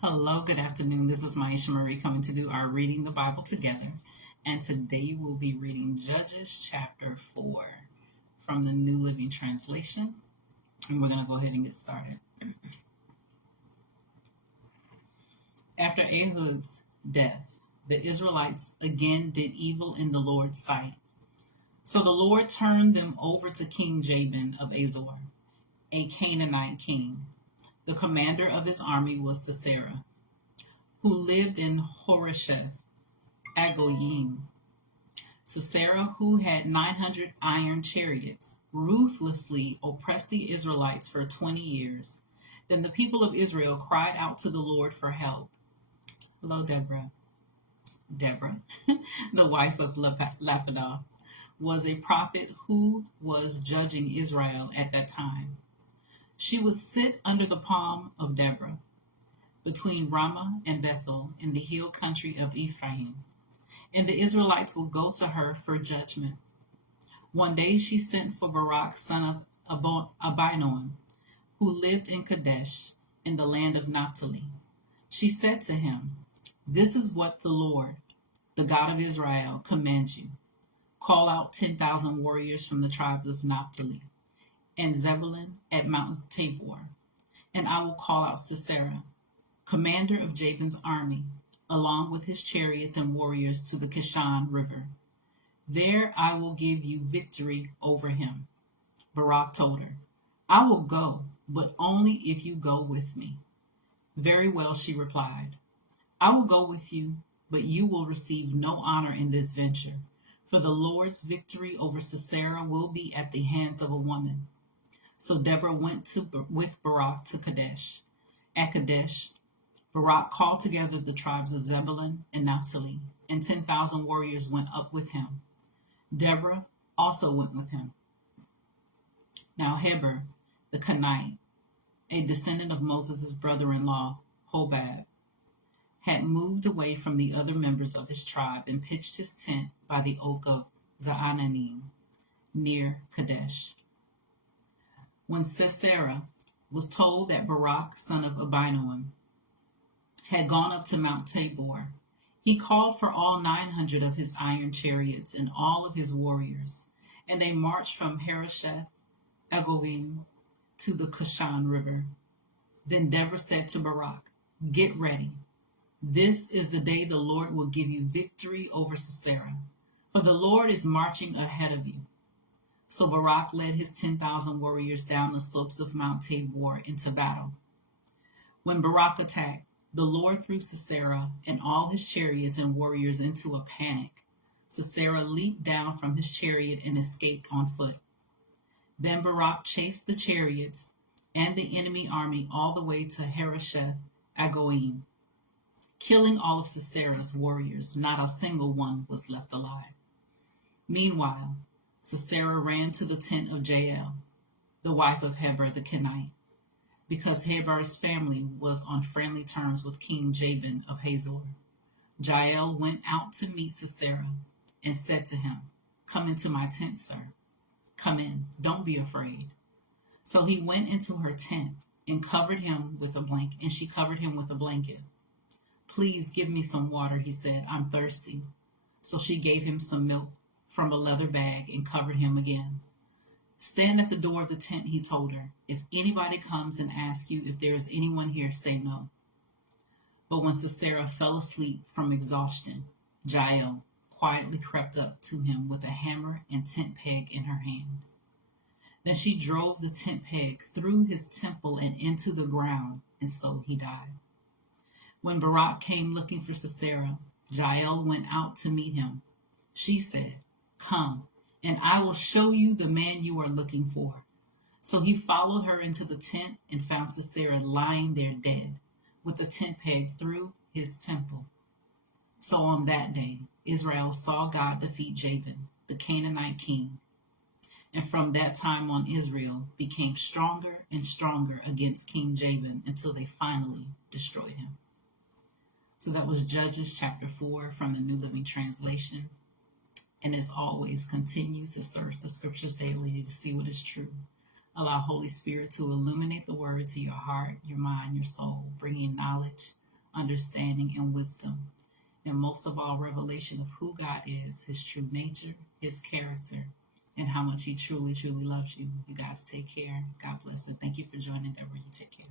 Hello, good afternoon. This is Maisha Marie coming to do our Reading the Bible together. And today we'll be reading Judges chapter 4 from the New Living Translation. And we're going to go ahead and get started. After Ehud's death, the Israelites again did evil in the Lord's sight. So the Lord turned them over to King Jabin of Azor, a Canaanite king. The commander of his army was Sisera, who lived in Harosheth Agoyim. Sisera, who had 900 iron chariots, ruthlessly oppressed the Israelites for 20 years. Then the people of Israel cried out to the Lord for help. Hello, Deborah. Deborah, the wife of Lapidoth, was a prophet who was judging Israel at that time. She would sit under the palm of Deborah, between Ramah and Bethel in the hill country of Ephraim, and the Israelites would go to her for judgment. One day she sent for Barak, son of Abinoam, who lived in Kadesh in the land of Naphtali. She said to him, "This is what the Lord, the God of Israel, commands you. Call out 10,000 warriors from the tribes of Naphtali and Zebulun at Mount Tabor, and I will call out Sisera, commander of Jabin's army, along with his chariots and warriors to the Kishon River. There I will give you victory over him." Barak told her, "I will go, but only if you go with me." "Very well," she replied. "I will go with you, but you will receive no honor in this venture, for the Lord's victory over Sisera will be at the hands of a woman." So Deborah went with Barak to Kadesh. At Kadesh, Barak called together the tribes of Zebulun and Naphtali, and 10,000 warriors went up with him. Deborah also went with him. Now Heber, the Kenite, a descendant of Moses' brother-in-law, Hobab, had moved away from the other members of his tribe and pitched his tent by the oak of Zaananim, near Kadesh. When Sisera was told that Barak, son of Abinoam, had gone up to Mount Tabor, he called for all 900 of his iron chariots and all of his warriors, and they marched from Harosheth Agoyim to the Kishon River. Then Deborah said to Barak, "Get ready. This is the day the Lord will give you victory over Sisera, for the Lord is marching ahead of you." So Barak led his 10,000 warriors down the slopes of Mount Tabor into battle. When Barak attacked, the Lord threw Sisera and all his chariots and warriors into a panic. Sisera leaped down from his chariot and escaped on foot. Then Barak chased the chariots and the enemy army all the way to Harosheth Agoyim, killing all of Sisera's warriors. Not a single one was left alive. Meanwhile, Sisera ran to the tent of Jael, the wife of Heber the Kenite, because Heber's family was on friendly terms with King Jabin of Hazor. Jael went out to meet Sisera and said to him, "Come into my tent, sir. Come in, don't be afraid." So he went into her tent and covered him with a blanket, and she covered him with a blanket. "Please give me some water," he said. "I'm thirsty." So she gave him some milk from a leather bag and covered him again. "Stand at the door of the tent," he told her. "If anybody comes and asks you if there is anyone here, say no." But when Sisera fell asleep from exhaustion, Jael quietly crept up to him with a hammer and tent peg in her hand. Then she drove the tent peg through his temple and into the ground, and so he died. When Barak came looking for Sisera, Jael went out to meet him. She said, "Come, and I will show you the man you are looking for." So he followed her into the tent and found Sisera lying there dead, with the tent peg through his temple. So on that day, Israel saw God defeat Jabin, the Canaanite king. And from that time on, Israel became stronger and stronger against King Jabin until they finally destroyed him. So that was Judges chapter 4 from the New Living Translation. And as always, continue to search the scriptures daily to see what is true. Allow Holy Spirit to illuminate the word to your heart, your mind, your soul, bringing knowledge understanding, and wisdom. And most of all, revelation of who God is, his true nature, his character, and how much he truly, truly loves you. You guys take care. God bless, and thank you for joining Deborah. You take care.